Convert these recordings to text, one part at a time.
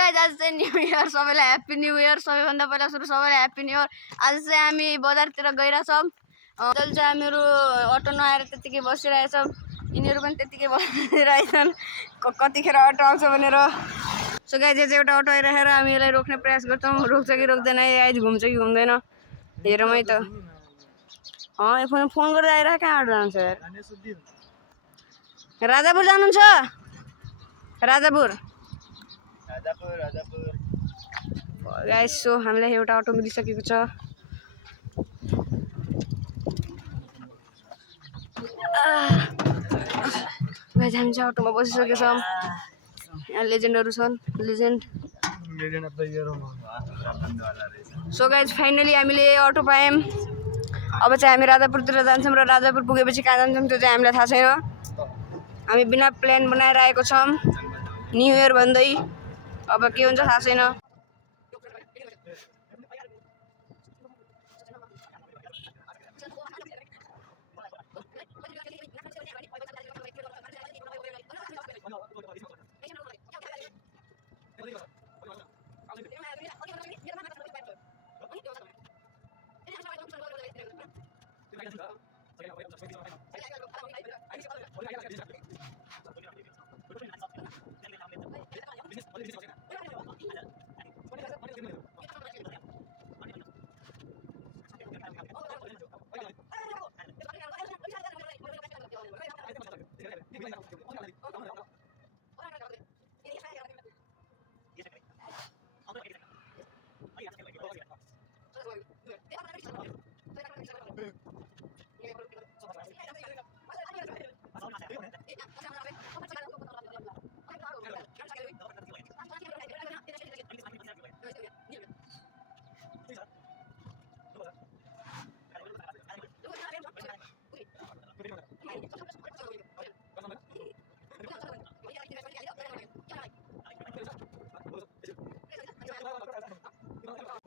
Guys आज चाहिँ new year सबैलाई ह्याप्पी न्यू इयर सबैभन्दा पहिला सुरु सबैलाई ह्याप्पी न्यू इयर आज चाहिँ हामी बजारतिर गइरहेछौँ जसले चाहिँ हामीहरू अटो नआएर त्यतिकै बसिरहेछौँ यिनीहरू पनि त्यतिकै बसिरहेछन् कतिखेर अटो आउँछ भनेर सो गाइज चाहिँ एउटा अटो आइरहेर हामी यसलाई रोक्ने प्रयास गर्छौँ रोक्छ कि रोक्दैन आइज घुम्छ कि घुम्दैन हेरौँ है त फोन गर्दै आइरहेको कहाँ अटो जान्छ यार राजापुर जानुहुन्छ राजापुर गाइस सो हामीलाई एउटा अटो मिलिसकेको छ गाइस हामी चाहिँ अटोमा बसिसकेका छौँ यहाँ लेजेन्डहरू छन् legend of the year so guys finally हामीले अटो पायौँ अब चाहिँ हामी राजापुरतिर जान्छौँ र राजापुर पुगेपछि कहाँ जान्छौँ त्यो चाहिँ हामीलाई थाहा छैन हामी बिना प्लान बनाएर आएको छौँ न्यू इयर भन्दै अब के हुन्छ थाहा छैन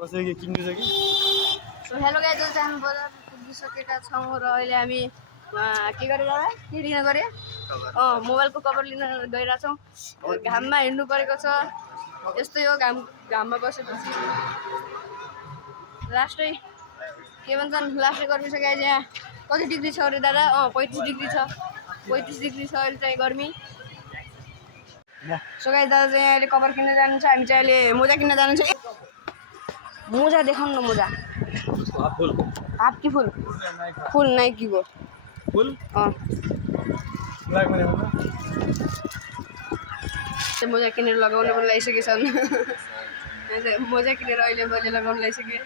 सो हेलो गाइज चाहिँ हामी बजार पुगिसकेका छौँ र अहिले हामी के गरेर के लिन गरे मोबाइलको कभर लिन गइरहेछौँ घाममा हिँड्नु परेको छ यस्तै हो घाममा बसेपछि लास्टै के भन्छन् लास्टै गर्मी छ गाइज यहाँ कति डिग्री छ अरे दादा 35 डिग्री छ 35 डिग्री छ अहिले चाहिँ गर्मी सो गाइज दादा चाहिँ अहिले कभर किन्न जानुहुन्छ हामी चाहिँ अहिले मोजा किन्न जानुहुन्छ मोजा देखाउनु न मोजा हाफ कि फुल फुल नाइकी को फुल मोजा किनेर लगाउन पनि लागिसकेछन् मोजा किनेर अहिले मैले लगाउन लागिसकेँ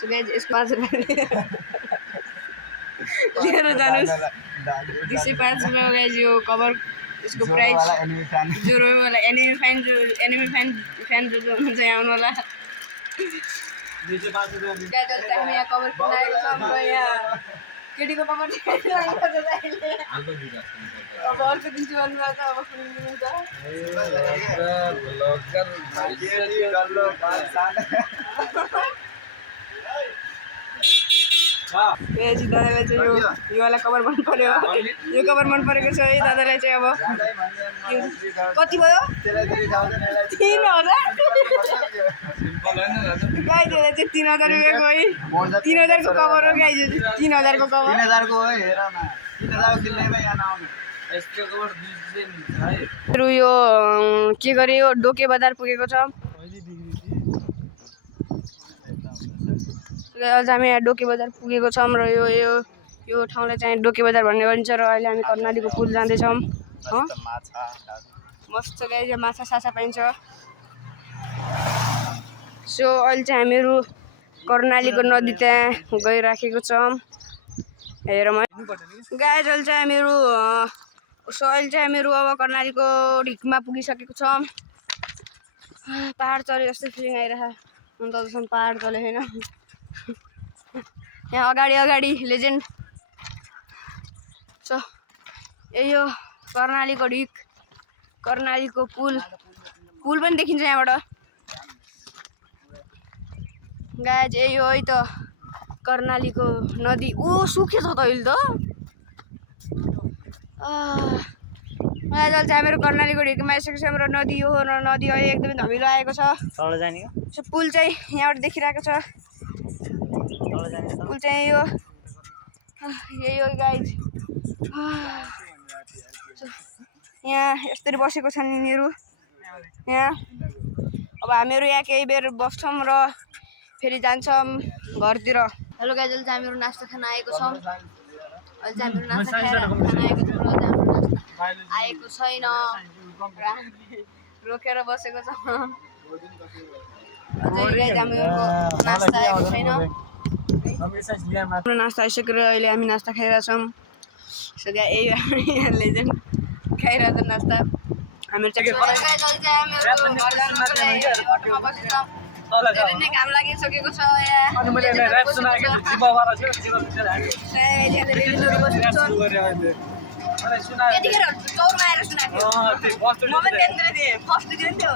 सो गाइज यसको आज लिएर जानुहोस् 205 रुपियाँ गाइज यो कभर इसको प्राइस जो वाला एनिमी फैन जो हुनुहुन्छ यहाँ आउनु होला हामी यहाँ कभर किनाएको छौँ र यहाँ केटीको कभर अब अर्को दिन्छु भन्नुभएको छ अब सुनिदिनुहुन्छ दादालाई चाहिँ यो वाला कभर मन पर्यो यो कभर मन परेको छ है दादालाई चाहिँ अब कति भयो 3000 गाइजलाई चाहिँ 3000 रुपियाँ है 3000 को कभर हो गाइज 3000 को कभर 3000 को हो हेर न 3000 को किन्ने भए यहाँ आउनु यस्तो कभर दिन्छ यो के गरे यो डोके बजार पुगेको छ आज हामी यहाँ डोके बजार पुगेको छौँ र यो ठाउँलाई चाहिँ डोके बजार भन्ने गरिन्छ र अहिले हामी कर्णालीको पुल जाँदैछौँ मस्त गाइज माछा साछा पाइन्छ सो अहिले चाहिँ हामीहरू कर्णालीको नदी त्यहाँ गइराखेको छौँ हेरौँ गाइज अहिले चाहिँ हामीहरू सो अहिले चाहिँ हामीहरू अब कर्णालीको ढिकमा पुगिसकेको छौँ पहाड चढे जस्तै फिलिङ आइरहेको अन्त जसम्म पहाड चले होइन यहाँ अगाडि लेजेन्ड सो यही हो कर्णालीको ढिक कर्णालीको पुल पनि देखिन्छ यहाँबाट गाइज यही हो है त कर्णालीको नदी सुकेछ त अहिले त गाइज अहिले चाहिँ हामीहरू कर्णालीको ढिकमा आइसकेको छ। हाम्रो नदी हो र नदी अहिले एकदमै धमिलो आएको छ। सो पुल चाहिँ यहाँबाट देखिरहेको छ। पुल चाहिँ यही हो गाइज। यहाँ यसरी बसेको छन् यिनीहरू यहाँ। अब हामीहरू यहाँ केही बेर बस्छौँ र फेरि जान्छौँ घरतिर। हेलो गाइज, अहिले चाहिँ हामीहरू नास्ता खान आएको छौँ। अहिले चाहिँ हामीहरू नास्ता खाएर खाना आएको छौँ र आएको छैन र रोकेर बसेको छौँ। नास्ता आएको छैन। नास्ता आइसकेर अहिले हामी नास्ता खाइरहेछौँ। यही लेजेन्ड खाइरहेछ नास्ता। हामीहरू धेरै नै घाम लागिसकेको छ यहाँ। यतिखेर चौरमा आएर सुनाएको म पनि त्यहाँनिर थिएँ, फर्स्ट दिन थियो।